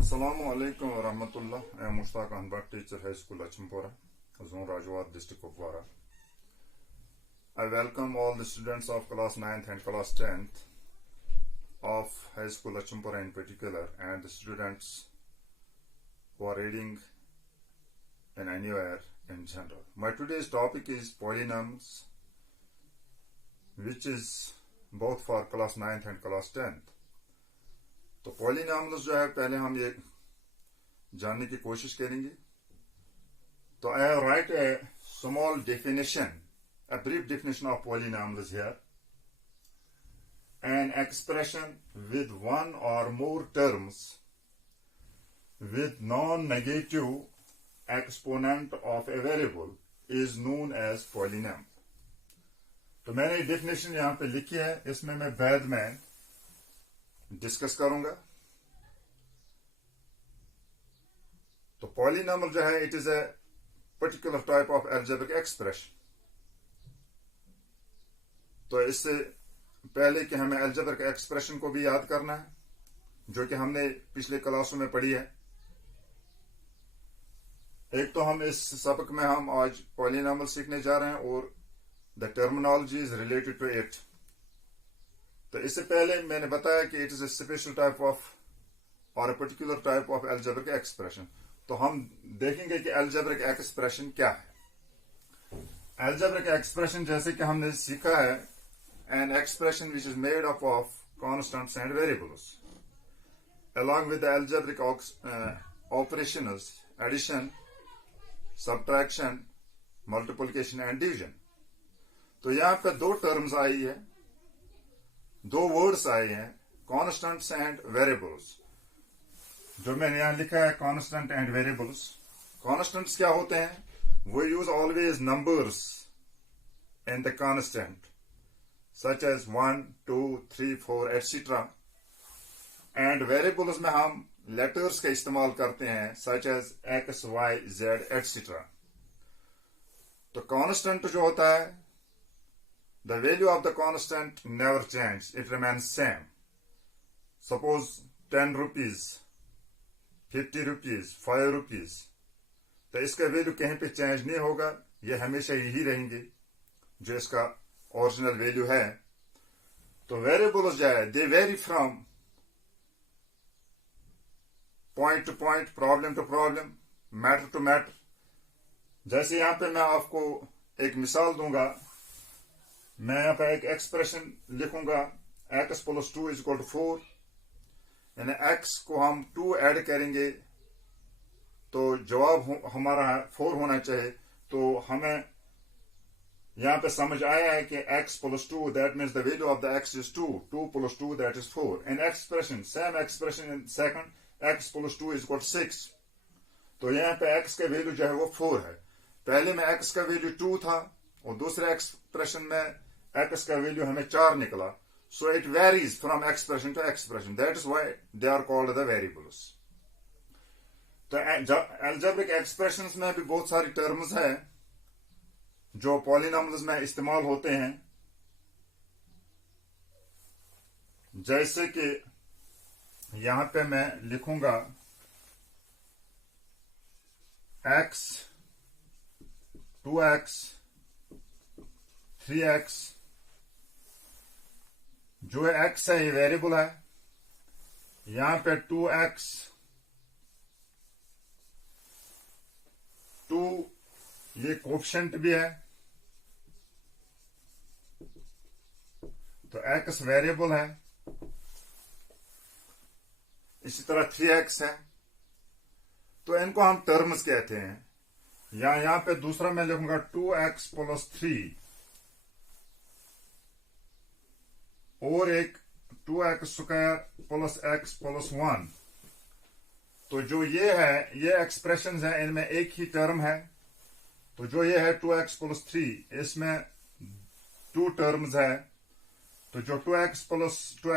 Assalamu alaikum wa rahmatullah. I am Mushtaq, Ahmad, teacher, HS Lachampora, Zone Rajwat, district of Kupwara. I welcome all the students of class 9th and class 10th of HS Lachampora in particular, and the students who are reading in anywhere in general. My today's topic is polynomials, which is both for class 9th and class 10th. तो polynomials जो है पहले हम ये जानने की कोशिश करेंगे. तो I write a small definition, a brief definition of polynomials here. An expression with one or more terms with non-negative exponent of a variable is known as polynomial. तो मैंने डेफिनेशन यहां पे लिखी है, इसमें मैं बाद में डिस्कस करूंगा. तो पॉलिनॉमियल जो है, it is A particular type of algebraic expression. तो इससे पहले कि हमें अलजेब्रिक एक्सप्रेशन को भी याद करना है, जो कि हमने पिछले क्लासों में पढ़ी है. एक तो हम इस सबक में हम आज पॉलिनॉमियल सीखने जा रहे हैं और the terminology is related to it. तो इससे पहले मैंने बताया कि it is a special type of और a particular type of algebraic expression. तो हम देखेंगे कि अलजेब्रिक एक्सप्रेशन क्या है. अलजेब्रिक एक्सप्रेशन जैसे कि हमने सीखा है, an expression which is made up of constants and variables along with the algebraic operations addition, subtraction, multiplication and division. तो यहां पे दो टर्म्स आई है, दो वर्ड्स आए हैं, कॉन्स्टेंट्स एंड वेरिएबल्स. जो मैंने यहां लिखा है कॉन्स्टेंट एंड वेरिएबल्स. कॉन्स्टेंट्स क्या होते हैं? We use always numbers in the constant such as 1, 2, 3, 4 etcetera. And variables में हम लेटर्स का इस्तेमाल करते हैं such as x, y, z etcetera. तो कॉन्स्टेंट जो होता है, the value of the constant never changes, it remains same. Suppose 10 rupees, 50 rupees, 5 rupees, तो इसका वैल्यू कहीं पे चेंज नहीं होगा, ये हमेशा यही रहेंगे जो इसका ओरिजिनल वैल्यू है. तो वेरिएबल्स जो है, they vary from point to point, problem to problem, matter to matter. जैसे यहां पे मैं आपको एक मिसाल दूंगा. मैं यहां पर एक एक्सप्रेशन लिखूंगा, x plus 2 is equal to 4. यानी x को हम 2 ऐड करेंगे तो जवाब हमारा 4 होना चाहिए. तो हमें यहां पे समझ आया है कि x plus 2, that means the value of the x is 2. 2 plus 2 that is 4. In expression, same expression in second, x plus 2 is equal to 6. तो यहां पे x का वैल्यू जो है वो 4 है. पहले में x का वैल्यू 2 था और दूसरे एक्सप्रेशन में x का वैल्यू हमें 4 निकला. So it varies from expression to expression. That is why they are called the variables. तो अलजेब्रिक एक्सप्रेशंस में भी बहुत सारी टर्म्स है जो पॉलिनॉमियल्स में इस्तेमाल होते हैं. जैसे कि यहां पे मैं लिखूंगा x, 2x, 3x. जो x है ये वेरिएबल है. यहां पे 2x, 2 ये कोएफिशिएंट भी है, तो x वेरिएबल है. इसी तरह 3x है. तो इनको हम टर्म्स कहते हैं. यहां पे दूसरा मैं लिखूंगा 2x प्लस 3 और एक 2x square plus x plus 1. तो जो ये है, ये एक्सप्रेशन है, इनमें एक ही टर्म है. तो जो ये है 2x प्लस 3, इसमें 2 टर्म्स है. तो जो 2x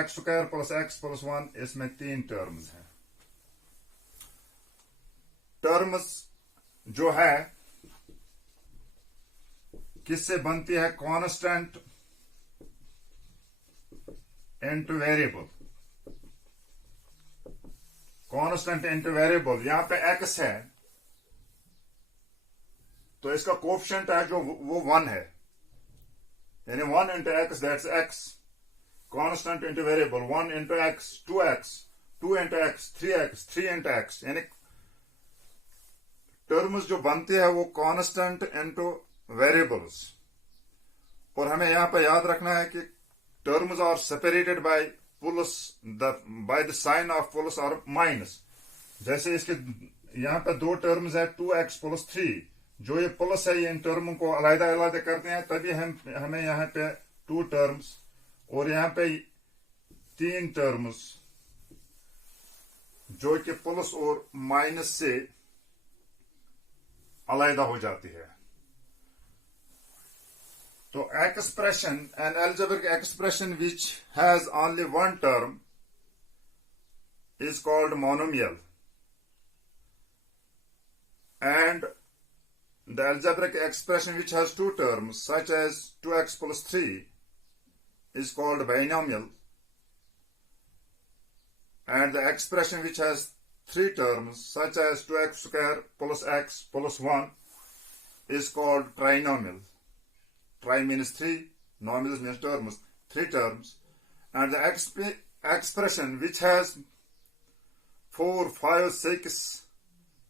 square plus x plus 1, इसमें 3 टर्म्स है. टर्म्स जो है किससे बनती है? Constant into variable. Constant into variable, यहां पे x है तो इसका कोफिशिएंट है जो वो 1 है, यानी 1 into x that's x, constant into variable 1 into x 2x, 2 into x 3x, 3 into x, यानी टर्म्स जो बनती है वो कांस्टेंट इंटू वेरिएबल्स। और हमें यहां पर याद रखना है कि terms are separated by plus by the sign of plus और माइनस। जैसे इसके यहां पर दो टर्म्स है 2x प्लस 3, जो ये प्लस है ये इन टर्मों को अलग अलग करते हैं, तभी हमें यहाँ पे 2 टर्म्स और यहाँ पे 3 टर्म्स जो कि प्लस और माइनस से अलग हो जाती है। तो expression, an algebraic expression which has only one term is called monomial, and the algebraic expression which has 2 terms such as 2x plus 3 is called binomial, and the expression which has 3 terms such as 2x square plus x plus 1 is called trinomial. Tri means 3, nomials means terms, 3 terms, and the expression which has 4, 5, 6,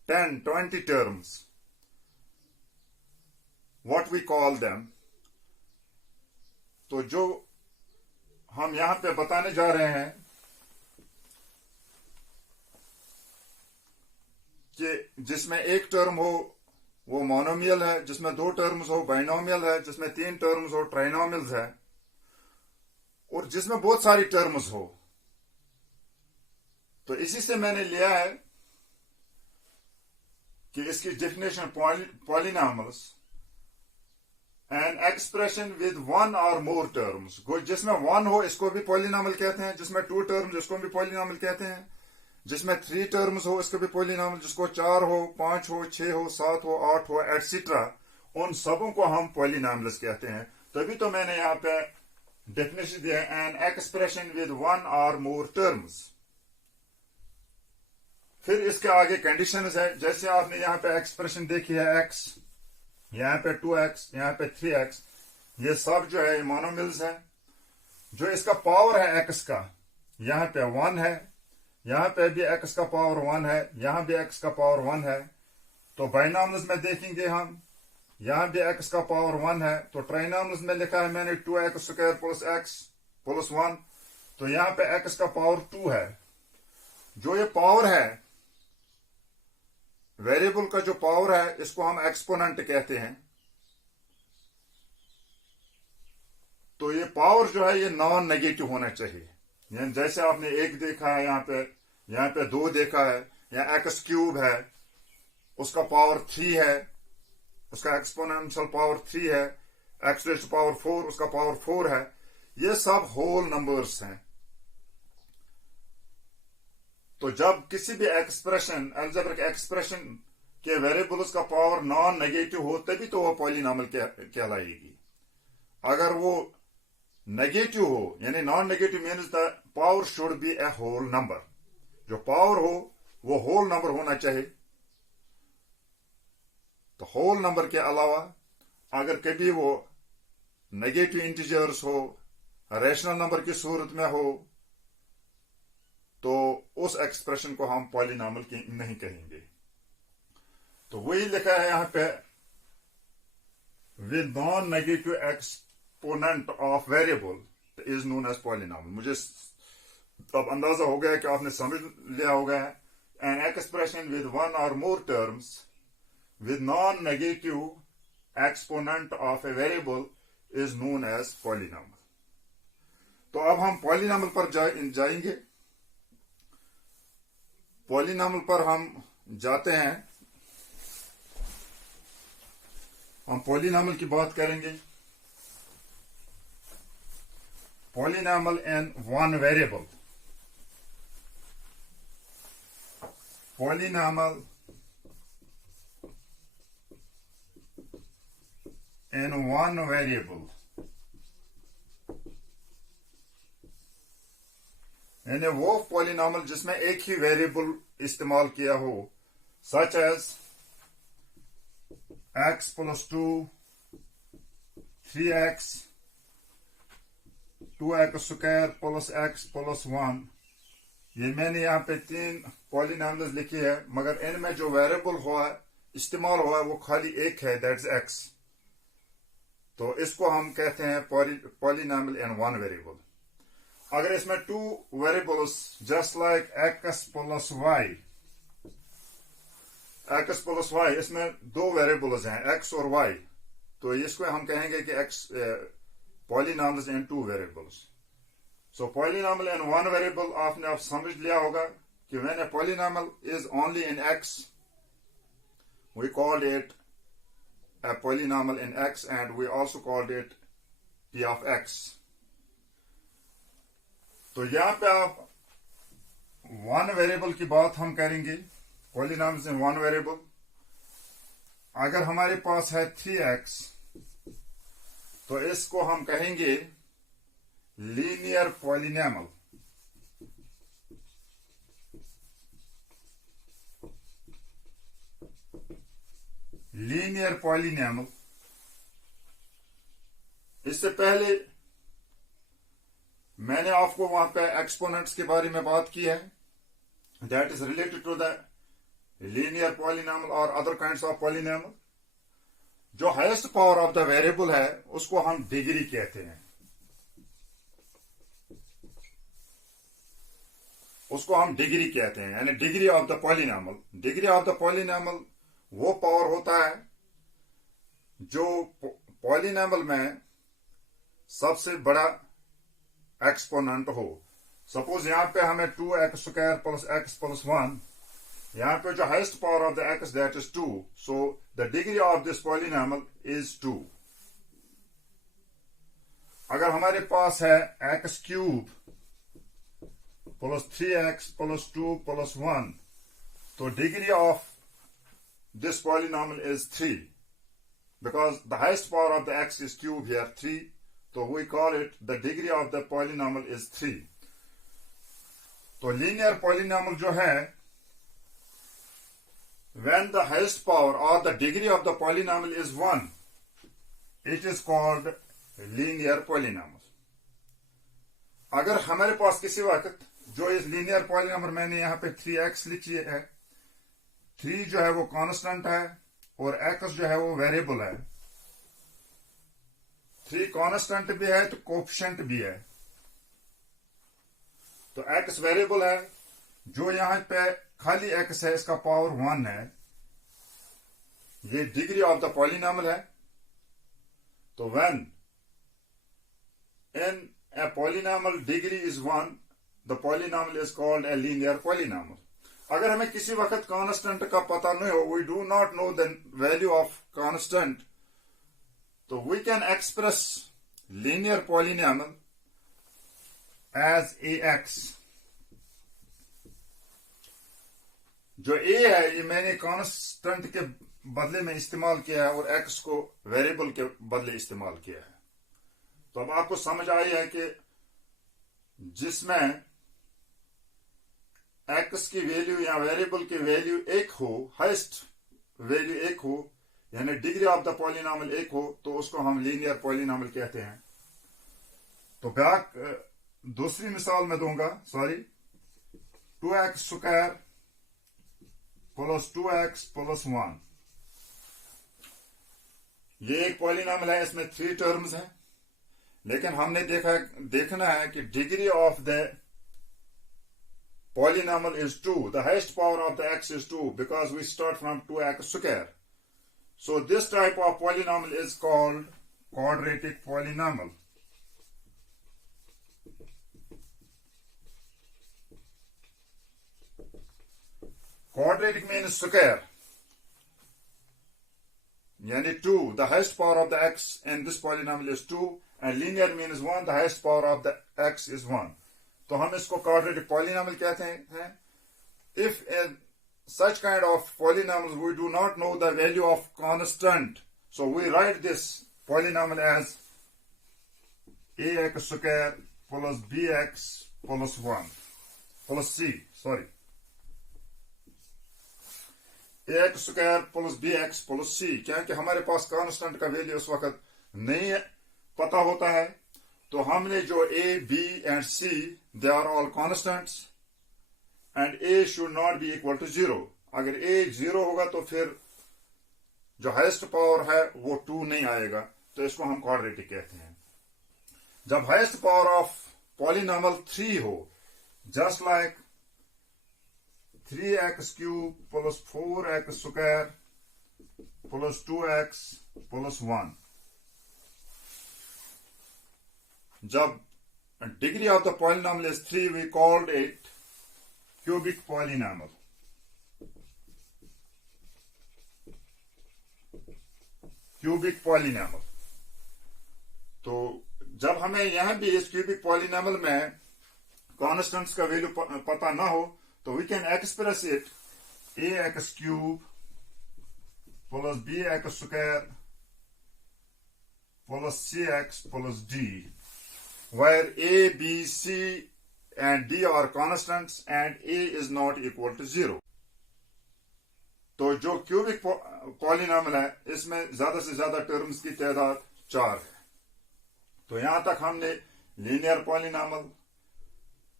10, 20 terms, what we call them. तो जो हम यहां पे बताने जा रहे हैं कि जिसमें एक टर्म हो वो मोनोमियल है, जिसमें 2 टर्म्स हो बाइनोमियल है, जिसमें 3 टर्म्स हो ट्राइनोमियल्स है, और जिसमें बहुत सारी टर्म्स हो। तो इसी से मैंने लिया है कि इसकी definition polynomials an expression with 1 और मोर टर्म्स। जिसमें 1 हो इसको भी पॉलिनॉमियल कहते हैं, जिसमें 2 टर्म्स इसको भी पॉलिनॉमियल कहते हैं, जिसमें 3 टर्म्स हो इसको भी पॉलिनॉमियल, जिसको 4 हो 5 हो 6 हो 7 हो 8 हो एटसेट्रा, उन सबों को हम पॉलिनॉमियल्स कहते हैं। तभी तो मैंने यहां पे डेफिनेशन दिया है, एन एक्सप्रेशन विद 1 और मोर टर्म्स। फिर इसके आगे कंडीशंस है, जैसे आपने यहां पे एक्सप्रेशन देखी है x, यहां पे 2x, यहां पे 3x, ये सब जो है मोनोमियल्स है। जो इसका पावर है x का, यहां पे 1 है, यहां पे भी x का पावर 1 है, यहां भी x का पावर 1 है। तो बाइनॉमियल्स में देखेंगे हम, यहां भी x का पावर 1 है, तो ट्राइनॉमियल्स में लिखा है मैंने 2x square plus x plus 1, तो यहां पे x का पावर 2 है। जो ये पावर है वेरिएबल का, जो पावर है इसको हम एक्सपोनेंट कहते हैं। तो ये पावर जो है ये नॉन नेगेटिव होना चाहिए। जैसे आपने 1 देखा है, यहाँ पे 2 देखा है, यहाँ x क्यूब है, उसका पावर 3 है, उसका एक्सपोनेंशियल पावर 3 है, x रेज़ टू पावर 4 उसका पावर 4 है। ये सब होल नंबर्स हैं। तो जब किसी भी एक्सप्रेशन, अलजेब्रिक एक्सप्रेशन के वेरिएबल्स का पावर नॉन नेगेटिव हो तभी तो वो पॉलिनॉमियल कहलाएगी। अगर वो नेगेटिव हो, यानी non negative means the power should be a whole number. जो पावर हो वो होल नंबर होना चाहिए। तो होल नंबर के अलावा अगर कभी वो नेगेटिव इंटीजर्स हो, रैशनल नंबर की सूरत में हो, तो उस एक्सप्रेशन को हम पॉलिनॉमियल नहीं कहेंगे। तो वही लिखा है यहां पे, with non negative exponent of variable is known as polynomial. मुझे अब अंदाजा हो गया कि आपने समझ लिया होगा। एन एक्सप्रेशन विद 1 और more terms with non negative exponent of a variable is known as polynomial. तो अब हम पॉलिनॉमियल पर जाएंगे। पॉलिनॉमियल पर हम जाते हैं, हम पॉलिनॉमियल की बात करेंगे। पॉलिनॉमियल इन 1 वेरिएबल, पॉलिनॉमियल इन 1 वेरिएबल यानी वो पॉलिनॉमियल जिसमें एक ही वेरिएबल इस्तेमाल किया हो, such as x + 2, 3x, 2x² + x + 1। ये मैंने यहाँ पे 3 पॉलिनॉमियल्स लिखी है, मगर इनमें जो वेरिएबल हुआ इस्तेमाल हुआ वो खाली एक है, दैट्स x। तो इसको हम कहते हैं पॉलिनॉमियल इन वन वेरिएबल। अगर इसमें 2 variables just like x + y, x + y, इसमें 2 वेरिएबल्स हैं x और y, तो इसको हम कहेंगे कि x polynomials in 2 variables. So polynomial in one variable आपने अब समझ लिया होगा कि when a polynomial is only in x, we called it a polynomial in x, and we also called it p of x। तो यहां पे आप वन वेरिएबल की बात हम करेंगे, पॉलिनॉमियल्स इन वन वेरिएबल। अगर हमारे पास है 3x, तो इसको हम कहेंगे लीनियर पॉलिनॉमियल। Linear polynomial. इससे पहले मैंने आपको वहां पे एक्सपोनेंट्स के बारे में बात की है, that is related to the linear polynomial और अदर काइंड्स ऑफ पॉलिनॉमियल। जो highest power of the variable है उसको हम डिग्री कहते हैं, उसको हम डिग्री कहते हैं, यानी degree of the polynomial. Degree of the polynomial वो पावर होता है जो पॉलिनॉमियल में सबसे बड़ा एक्सपोनेंट हो। सपोज यहां पे हमें 2x² + x + 1, यहां पे जो highest power of the x that is 2, so the degree of this polynomial is 2। अगर हमारे पास है x³ + 3x + 2 + 1, तो degree of this polynomial is 3, because the highest power of the x is cube here, 3, so we call it the degree of the polynomial is 3। तो linear polynomial जो है, when the highest power or the degree of the polynomial is 1, it is called linear polynomial। अगर हमारे पास किसी वक्त जो इस linear polynomial, मैंने यहां पे 3x लिखी है, 3 जो है वो कांस्टेंट है और x जो है वो वेरिएबल है। 3 कांस्टेंट भी है तो कोफिशिएंट भी है, तो x वेरिएबल है, जो यहां पे खाली x है इसका पावर 1 है, ये डिग्री ऑफ द पॉलिनॉमियल है। तो when in a polynomial degree is 1, the polynomial is called a linear polynomial। अगर हमें किसी वक्त कांस्टेंट का पता नहीं हो, we do not know the value of constant, तो we can express linear polynomial as ax। जो a है ये मैंने कांस्टेंट के बदले में इस्तेमाल किया है और x को वेरिएबल के बदले इस्तेमाल किया है। तो अब आपको समझ आई है कि जिसमें x की वैल्यू या वेरिएबल की वैल्यू 1 हो, हाईएस्ट वैल्यू 1 हो, यानी डिग्री ऑफ द पॉलिनॉमियल 1 हो, तो उसको हम लीनियर पॉलिनॉमियल कहते हैं। तो बैक दूसरी मिसाल में दूंगा, 2x² + 2x + 1, ये एक पॉलिनॉमियल है, इसमें 3 टर्म्स हैं, लेकिन हमने देखना है कि degree of the polynomial is 2. The highest power of the x is 2 because we start from 2x². So this type of polynomial is called quadratic polynomial। Quadratic means square, yani 2. The highest power of the x in this polynomial is 2, and linear means 1. The highest power of the x is 1. तो हम इसको quadratic polynomial कहते हैं। If in such kind of polynomials we do not know the value of constant, so we write this polynomial as ax² + bx + 1। Plus C sorry X square plus B X plus C, क्योंकि हमारे पास constant का value उस वक्त नहीं पता होता है, तो हमने जो a b and c they are all constants and a should not be equal to 0। अगर ए 0 होगा तो फिर जो हाईएस्ट पावर है वो 2 नहीं आएगा, तो इसको हम क्वाड्रेटिक कहते हैं। जब हाईएस्ट पावर ऑफ पॉलिनॉमियल 3 हो, just like 3x cube plus 4x square plus 2x plus 1, जब degree of the polynomial is 3 we called it cubic polynomial. Cubic polynomial. तो जब हमें यहां भी इस क्यूबिक पॉलिनॉमियल में कॉन्स्टेंट्स का वैल्यू पता ना हो, तो we can express it a x cube plus B x square plus c x plus d, where a, b, c and d are constants and a is not equal to 0। तो जो cubic polynomial है इसमें ज्यादा से ज्यादा terms की तादाद 4 है। तो यहां तक हमने linear polynomial,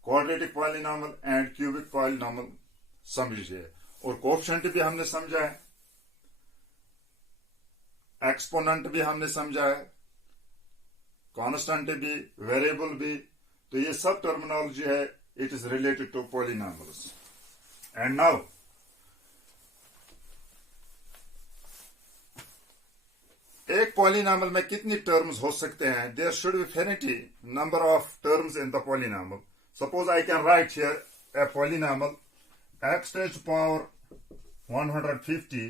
quadratic polynomial and cubic polynomial समझे, और कोएफिशिएंट भी हमने समझा है, एक्सपोनेंट भी हमने समझा है, कांस्टेंट भी, वेरिएबल भी। तो ये सब टर्मिनोलॉजी है, it is related to polynomials. And now एक पॉलिनॉमियल में कितनी टर्म्स हो सकते हैं? There should be finity number of terms in the polynomial. Suppose I can write here a polynomial X raised to power 150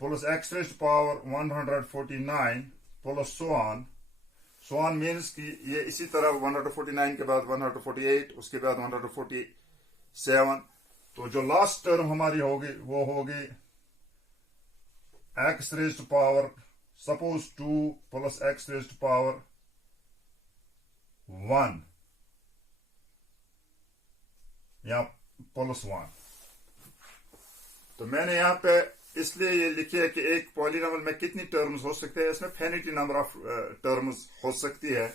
plus x raised to power 149 plus so on. So on means कि ये इसी तरह 149 के बाद 148, उसके बाद 147। तो जो लास्ट टर्म हमारी होगी वो होगी x raised to power suppose 2 plus x raised to power 1 या प्लस 1। तो मैंने यहां पे इसलिए ये लिखी है कि एक पॉलिनॉमियल में कितनी टर्म्स हो सकते हैं, इसमें फिनिटी नंबर ऑफ टर्म्स हो सकती है।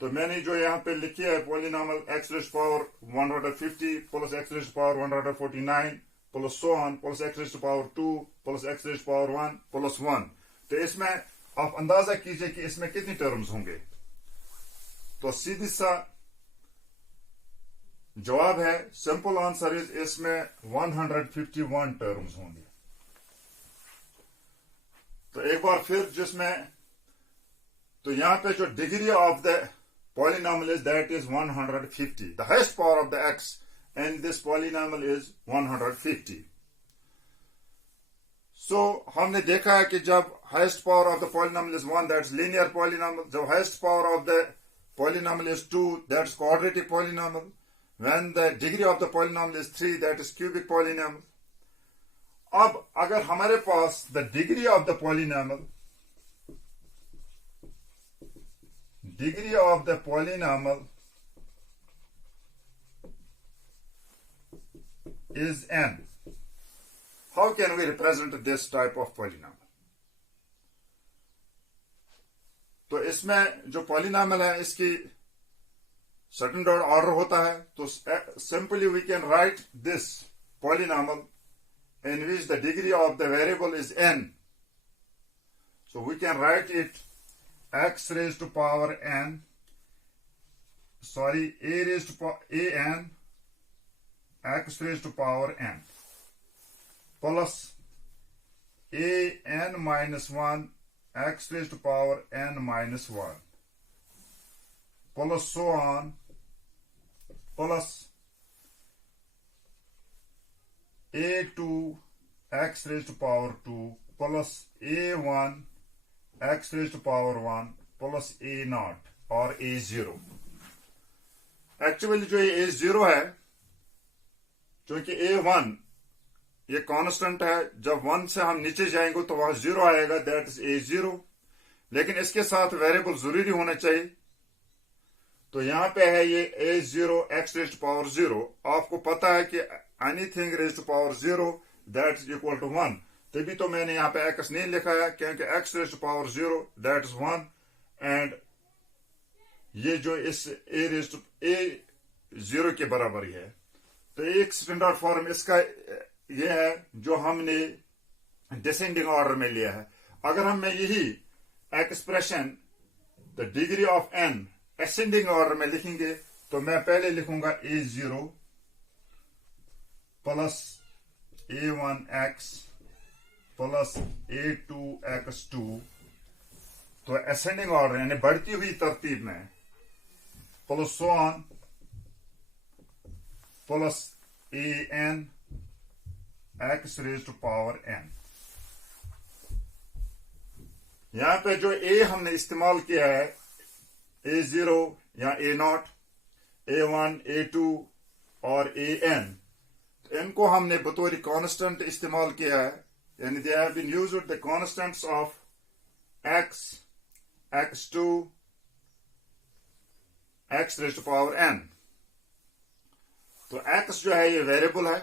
तो मैंने जो यहाँ पे लिखी है polynomial X raised power 150 plus x raised power 149 plus so on plus x raised power 2 plus x raised power 1 plus 1। तो इसमें आप अंदाजा कीजिए कि इसमें कितनी टर्म्स होंगे। तो सीधी सा जवाब है, सिंपल आंसर इज इसमें 151 टर्म्स होंगे। तो एक बार फिर जिसमें, तो यहां पे जो degree of the polynomial is that is 150। The highest power of the X and this polynomial is 150। So हमने देखा है कि जब highest power of the polynomial is 1 that's linear polynomial, जब highest power of the polynomial is 2 that's quadratic polynomial, when the degree of the polynomial is 3 that is cubic polynomial। अब अगर हमारे पास the degree of the polynomial is n, how can we represent this type of polynomial? तो इसमें जो polynomial है इसकी certain order होता है। तो simply we can write this polynomial in which the degree of the variable is n। So we can write it x raised to power n, sorry, a raised to power an x raised to power n plus a n minus 1 x raised to power n minus 1 plus so on plus a2 x raised to power 2 plus a1 x raised to power 1 plus a0 और a0। Actually जो ये a0 है, क्योंकि a1 ये constant है, जब 1 से हम नीचे जाएंगे तो वहां 0 आएगा, दैट इज a0। लेकिन इसके साथ वेरिएबल जरूरी होना चाहिए। तो यहां पे है ये a0 x raise to power 0। आपको पता है कि anything raise to power 0 that is equal to 1, तभी तो मैंने यहां पे x नहीं लिखा है, क्योंकि x raise to power 0 that is 1, and ये जो इस a रेज टू a0 के बराबर ही है। तो एक स्टैंडर्ड फॉर्म इसका ये है जो हमने डिसेंडिंग ऑर्डर में लिया है। अगर हम यही expression the degree of n ascending order में लिखेंगे तो मैं पहले लिखूंगा a0 plus a1x plus a2x2, तो असेंडिंग ऑर्डर यानी बढ़ती हुई तरतीब में, plus so on plus an x raise to power n। यहां पे जो a हमने इस्तेमाल किया है a0 या a0, a1, a2 और an, तो इनको हमने बतौर कांस्टेंट इस्तेमाल किया है, यानी they have been used the constants of x, x2, x raise to power n। तो x जो है ये वेरिएबल है,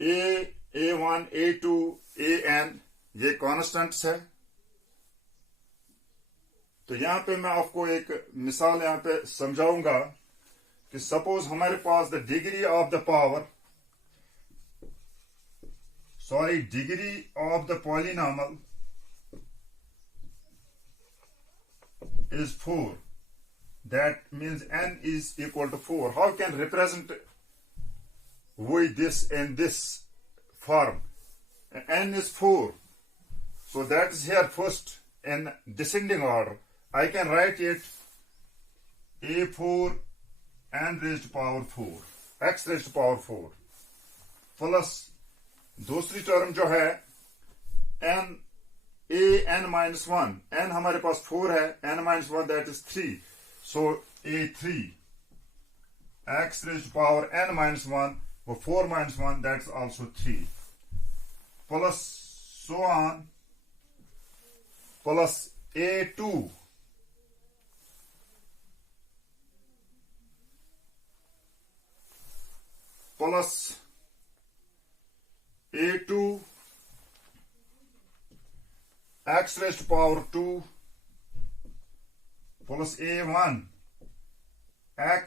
a1, a2, an ये कांस्टेंट्स है। तो यहां पे मैं आपको एक मिसाल यहां पे समझाऊंगा कि सपोज हमारे पास the degree of the power, degree of the polynomial is 4. That means n is equal to 4. How can represent with this in this form? N is 4. So that is here first in descending order. I can write it a4 n raised to power 4, x raised to power 4, plus दूसरी term जो है n an minus 1, n हमारे पास 4 है, n minus 1 that is 3, so a3 x raised to power n minus 1, वो 4 minus 1 that's also 3, plus so on, plus a2 plus a2 x raised to power 2 plus a1 x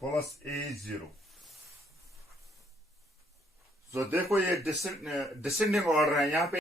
plus a0। तो देखो ये descending order है, यहां पे